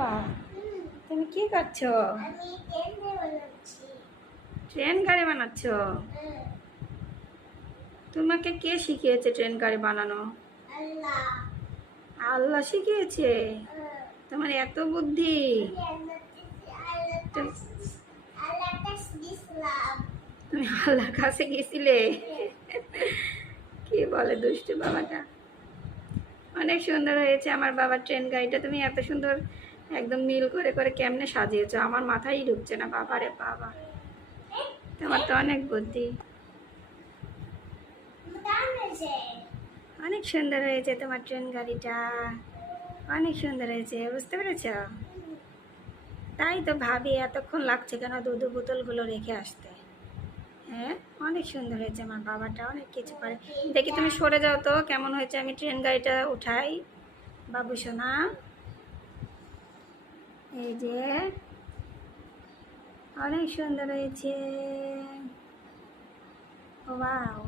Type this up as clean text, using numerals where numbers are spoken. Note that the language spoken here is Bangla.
বাবা, তুমি কি করছো? ট্রেন গাড়ি বানাচ্ছ? তোমাকে কে শিখিয়েছে ট্রেন গাড়ি বানানো? আল্লাহ শিখিয়েছে? তোমার এত বুদ্ধি! তুমি আল্লাহর কাছে গেছিলে? কি বলে দুষ্টু বাবাটা। অনেক সুন্দর হয়েছে আমার বাবার ট্রেন গাড়িটা। তুমি এত সুন্দর একদম মিল করে করে কেমনে সাজিয়েছো, আমার মাথায় ঢুকছে না। বাবারে বাবা, তোমার তো অনেক বুদ্ধি। অনেক সুন্দর হয়েছে তোমার ট্রেন গাড়িটা, অনেক সুন্দর হয়েছে, বুঝতে পেরেছ? তাই তো ভাবি এতক্ষণ লাগছে কেন দুধ বোতলগুলো রেখে আসতে। হ্যাঁ, অনেক সুন্দর হয়েছে আমার বাবাটা, অনেক কিছু পারে। দেখি তুমি সরে যাও তো, কেমন হয়েছে আমি ট্রেন গাড়িটা উঠাই। বাবু সোনা, এই যে অনেক সুন্দর হয়েছে। ওয়াও।